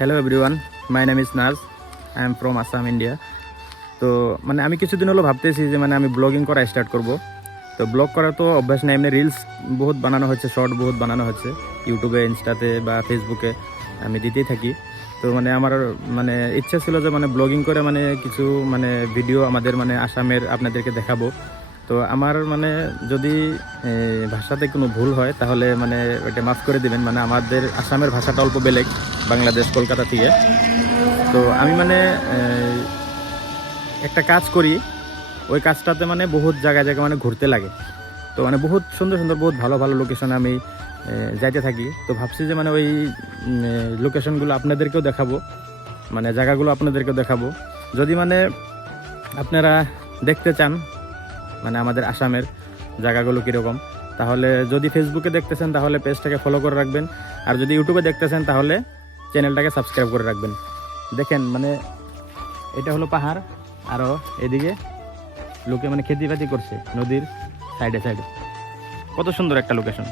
Hello everyone, my name is Naz. I am from Assam, India. তো মানে আমি কিছুদিন হলো ভাবতেছি যে মানে আমি ব্লগিং করা স্টার্ট করব। তো ব্লগ করা তো অভ্যাস নেই, এমনি রিলস বহুত বানানো হচ্ছে, শর্ট বহুত বানানো হচ্ছে ইউটিউবে, ইনস্টাতে বা ফেসবুকে আমি দিতেই থাকি। তো মানে আমার মানে ইচ্ছা ছিল যে মানে ব্লগিং করে মানে কিছু মানে ভিডিও আমাদের মানে আসামের আপনাদেরকে দেখাবো। তো আমার মানে যদি ভাষাতে কোনো ভুল হয় তাহলে মানে এটা মাফ করে দিবেন। মানে আমাদের আসামের ভাষাটা অল্প বেলেগ বাংলাদেশ কলকাতা থেকে। তো আমি মানে একটা কাজ করি, ওই কাজটাতে মানে বহুত জায়গায় জায়গায় মানে ঘুরতে লাগে। তো মানে বহুত সুন্দর সুন্দর বহুত ভালো ভালো লোকেশনে আমি যাইতে থাকি। তো ভাবছি যে মানে ওই লোকেশনগুলো আপনাদেরকেও দেখাবো, মানে জায়গাগুলো আপনাদেরকেও দেখাবো। যদি মানে আপনারা দেখতে চান মানে আমাদের আসামের জায়গাগুলো কীরকম, তাহলে যদি ফেসবুকে দেখতেছেন তাহলে পেজটাকে ফলো করে রাখবেন, আর যদি ইউটিউবে দেখতেছেন তাহলে চ্যানেলটাকে সাবস্ক্রাইব করে রাখবেন। দেখেন মানে এটা হলো পাহাড়, আরও এদিকে লোকে মানে খেতিবাতি করছে নদীর সাইডে সাইডে। কত সুন্দর একটা লোকেশন।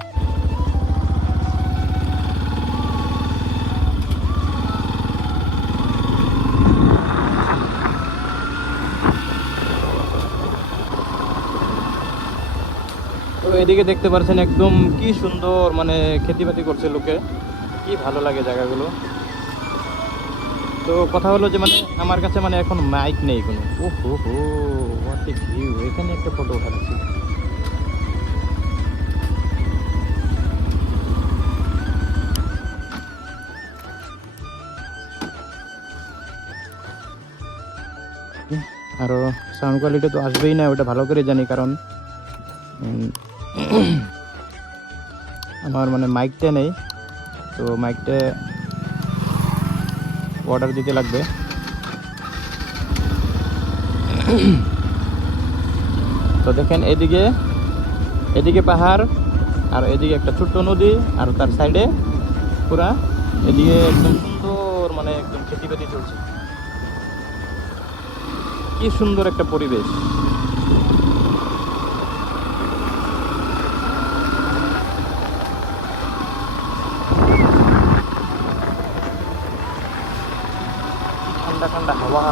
তো এদিকে দেখতে পাচ্ছেন একদম কি সুন্দর মানে খেতিবাতি করছে লোকে, কি ভালো লাগে জায়গাগুলো। তো কথা হলো যে মানে আমার কাছে মানে এখন মাইক নেই কোনো। ও হো হো, হোয়াট এ ভিউ! এখানে একটা ফটো উঠাচ্ছি। আরও সাউন্ড কোয়ালিটি তো আসবেই না, ওটা ভালো করে জানি, কারণ আমার মানে মাইকটা নেই। তো মাইকটা অর্ডার দিতে লাগবে। তো দেখেন এদিকে এদিকে পাহাড়, আর এদিকে একটা ছোট্ট নদী, আর তার সাইডে পুরা এদিকে একদম সুন্দর মানে একদম খেতিবাতি চলছে। কি সুন্দর একটা পরিবেশ। ঠান্ডা ঠান্ডা হাওয়া।